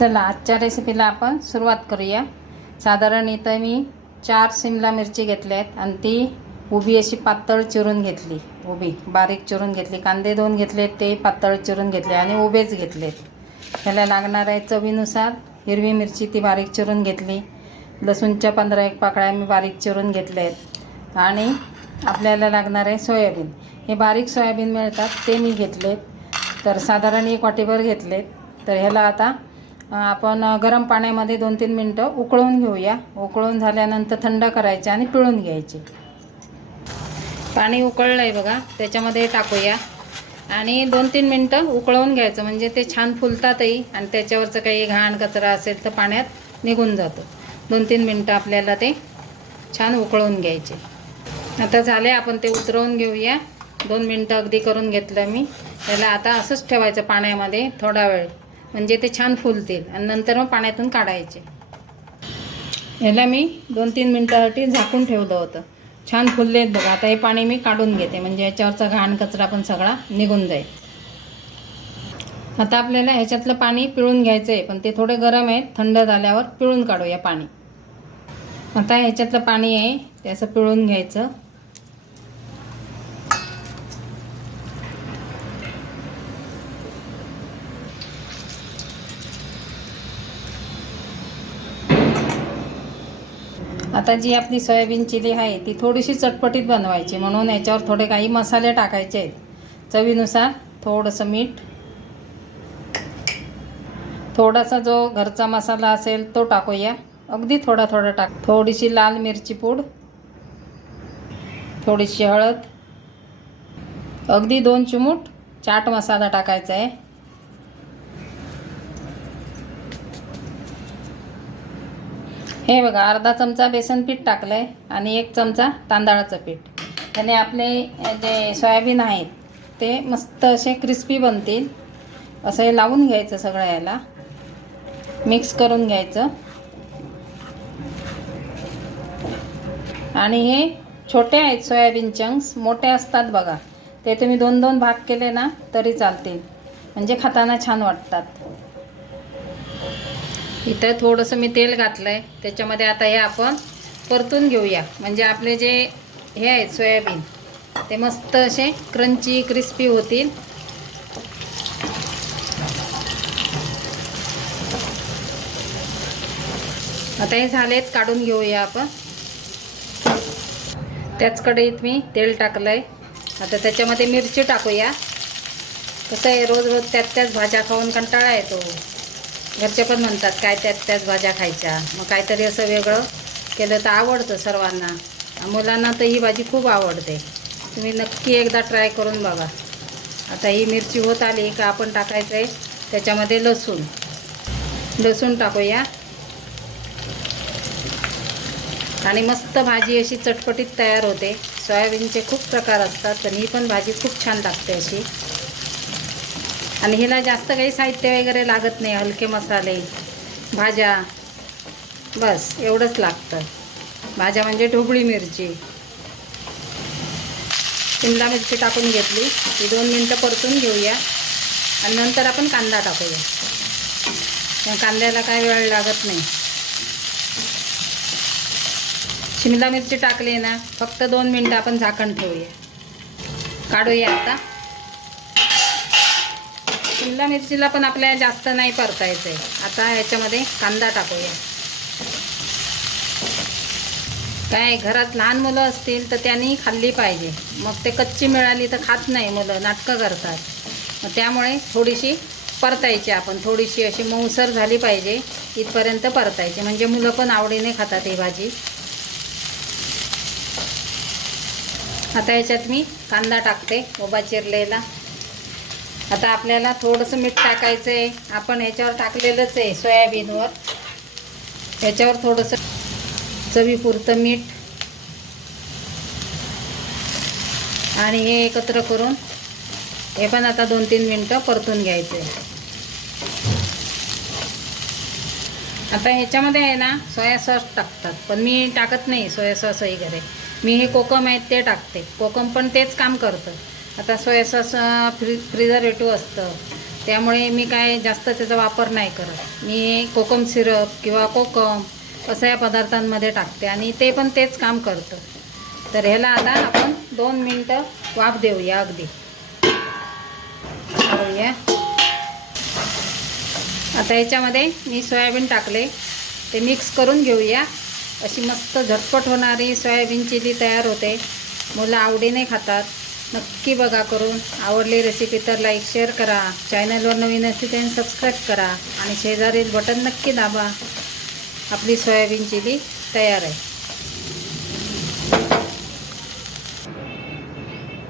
चला आजच्या रेसिपीला आपण सुरुवात करूया। साधारण इथं मी 4 शिमला मिरची घेतल्या आहेत आणि ती उभी अशी पातळ चिरून घेतली, उभी बारीक चिरून घेतली। कांदे 2 घेतले, ते पातळ चिरून घेतले आणि उभेच घेतलेत। त्याला लागणार आहे चवीनुसार हिरवी मिरची, ती बारीक चिरून घेतली। लसूणच्या 15-1 पाकळ्या मी बारीक चिरून घेतल्या आहेत आणि आपल्याला लागणार आहे सोयाबीन। हे बारीक सोयाबीन मिळतात ते मी घेतलेत, तर साधारण 1 वाटीभर घेतलेत। तर ह्याला आता आपण गरम पाण्यामध्ये 2-3 मिनटं उकळून घेऊया। उकळून झाल्यानंतर थंड करायचे आणि पिळून घ्यायचे। पाणी उकळलं आहे बघा, त्याच्यामध्ये टाकूया आणि 2-3 मिनटं उकळून घ्यायचं, म्हणजे ते छान फुलतातही आणि त्याच्यावरचं काही घाण कचरा असेल तर पाण्यात निघून जातो। 2-3 मिनटं आपल्याला ते छान उकळून घ्यायचे। आता झाले, आपण ते उतरवून घेऊया। 2 मिनटं अगदी करून घेतलं मी। याला आता असंच ठेवायचं पाण्यामध्ये थोडा वेळ, म्हणजे ते छान फुलतील आणि नंतर मग पाण्यातून काढायचे। याला मी 2-3 मिनटासाठी झाकून ठेवलं होतं, छान फुललेत बघा। आता हे पाणी मी काढून घेते, म्हणजे याच्यावरचा घाण कचरा पण सगळा निघून जाईल। आता आपल्याला ह्याच्यातलं पाणी पिळून घ्यायचं आहे, पण ते थोडे गरम आहे। थंड झाल्यावर पिळून काढूया पाणी। आता ह्याच्यातलं पाणी आहे ते असं पिळून घ्यायचं। आता जी आपली सोयाबीन चिली आहे ती थोडीशी चटपटीत बनवायची, म्हणून याच्यावर थोडे काही मसाले टाकायचे आहेत। चवीनुसार थोडंसं मीठ, थोडासा जो घरचा मसाला असेल तो टाकूया, अगदी थोडा थोडा टाक। थोडीशी लाल मिरची पूड, थोडीशी हळद, अगदी 2 चिमूट चाट मसाला टाकायचा आहे। हे बघा, अर्धा चमचा बेसन पीठ टाकलं आहे आणि 1 चमचा तांदळाचं पीठ। त्याने आपले जे सोयाबीन आहेत ते मस्त असे क्रिस्पी बनतील। असं हे लावून घ्यायचं, सगळं याला मिक्स करून घ्यायचं। आणि हे छोटे आहेत सोयाबीन चंक्स, मोठे असतात बघा, ते तुम्ही 2-2 भाग केले ना तरी चालतील, म्हणजे खाताना छान वाटतात। इथं थोडंसं मी तेल घातलं आहे, त्याच्यामध्ये आता हे आपण परतून घेऊया, म्हणजे आपले जे हे आहेत सोयाबीन ते मस्त असे क्रंची क्रिस्पी होतील। आता हे झालेत, काढून घेऊया आपण। त्याच कढईत मी तेल टाकलं आहे, आता त्याच्यामध्ये मिरची टाकूया। कसं आहे, रोज रोज त्याच भाज्या खाऊन कंटाळा येतो। घरचे पण म्हणतात काय त्याच भाज्या खायच्या, मग काहीतरी असं वेगळं केलं तर आवडतं सर्वांना। मुलांना तर ही भाजी खूप आवडते, तुम्ही नक्की एकदा ट्राय करून बघा। आता ही मिरची होत आली का आपण टाकायचं आहे त्याच्यामध्ये लसूण टाकूया आणि मस्त भाजी अशी चटपटीत तयार होते। सोयाबीनचे खूप प्रकार असतात, पण ही पण भाजी खूप छान लागते अशी। आणि हिला जास्त काही साहित्य वगैरे लागत नाही, हलके मसाले, भाज्या, बस एवढंच लागतं। भाज्या म्हणजे ढोबळी मिरची, शिमला मिरची टाकून घेतली, ती 2 मिनटं परतून घेऊया आणि नंतर आपण कांदा टाकूया। त्या कांद्याला काय वेळ लागत नाही। शिमला मिरची टाकली ना, फक्त 2 मिनटं आपण झाकण ठेवूया, काढूया। आता शिमला मिरचीला पण आपल्याला जास्त नाही परतायचं आहे। आता याच्यामध्ये कांदा टाकूया। काय घरात लहान मुलं असतील तर त्यांनी खाल्ली पाहिजे, मग ते कच्ची मिळाली तर खात नाही, मुलं नाटकं करतात। मग त्यामुळे थोडीशी परतायची आपण, थोडीशी अशी मऊसर झाली पाहिजे इथपर्यंत परतायची, म्हणजे मुलं पण आवडीने खातात ही भाजी। आता याच्यात मी कांदा टाकते उभा चिरलेला। आता आपल्याला थोडंसं मीठ टाकायचं आहे, आपण ह्याच्यावर टाकलेलंच आहे सोयाबीनवर। याच्यावर थोडंसं चवीपुरतं मीठ आणि हे एकत्र करून हे पण आता 2-3 मिनटं परतून घ्यायचं आहे। आता ह्याच्यामध्ये आहे ना सोया सॉस टाकतात, पण मी टाकत नाही सोया सॉस वगैरे। मी हे कोकम आहेत ते टाकते, कोकम पण तेच काम करतं। आता सोया सॉस प्रिझर्वेटिव्ह असतं, त्यामुळे मी काय जास्त त्याचा वापर नाही करत. मी कोकम सिरप किंवा कोकम असं या पदार्थांमध्ये टाकते आणि ते पण तेच काम करतं. तर ह्याला आता आपण 2 मिनटं वाफ देऊया. अगदी करूया. आता याच्यामध्ये मी सोयाबीन टाकले, ते मिक्स करून घेऊया. अशी मस्त झटपट होणारी सोयाबीन चिली तयार होते. मुलं आवडीने खातात. नक्की बघा करून. आवडली रेसिपी तर लाईक शेअर करा. चॅनलवर नवीन असतील तर सबस्क्राईब करा आणि शेजारील बटन नक्की दाबा. आपली सोयाबीन चिली तयार आहे.